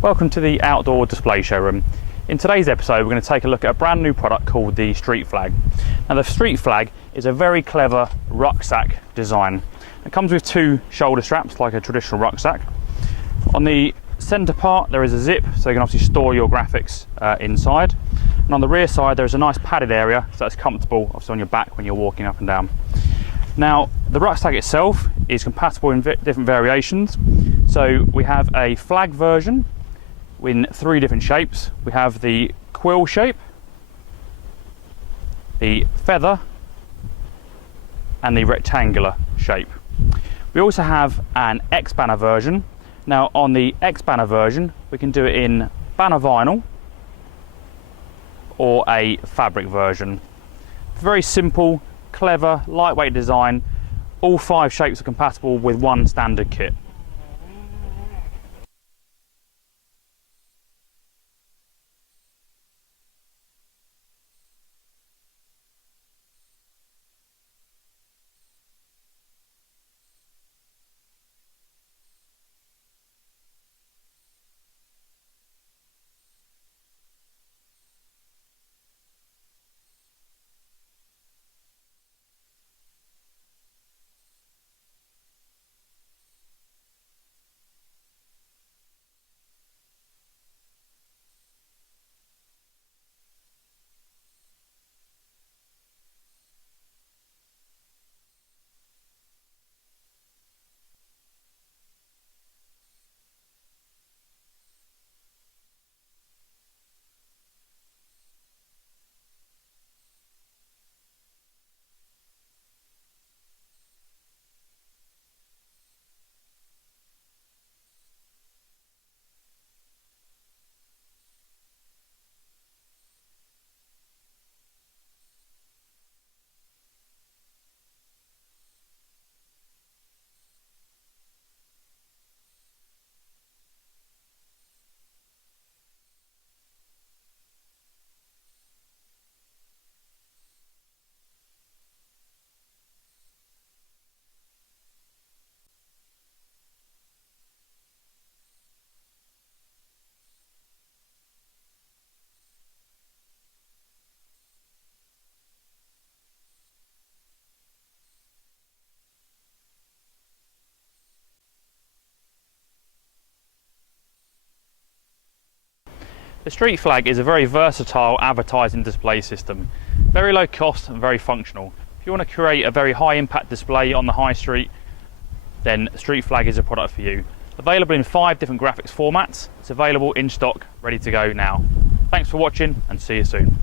Welcome to the Outdoor Display Showroom. In today's episode we're going to take a look at a brand new product called the Street Flag. Now the Street Flag is a very clever rucksack design. It comes with two shoulder straps like a traditional rucksack. On the centre part there is a zip, so you can obviously store your graphics inside. And on the rear side there is a nice padded area, so that's comfortable obviously on your back when you're walking up and down. Now the rucksack itself is compatible in different variations. So we have a flag version in three different shapes. We have the quill shape, the feather, and the rectangular shape. We also have an X-banner version. Now on the X-banner version we can do it in banner vinyl or a fabric version. Very simple, clever, lightweight design. All five shapes are compatible with one standard kit. The Street Flag is a very versatile advertising display system. Very low cost and very functional. If you want to create a very high impact display on the high street, then Street Flag is a product for you. Available in 5 different graphics formats. It's available in stock, ready to go now. Thanks for watching and see you soon.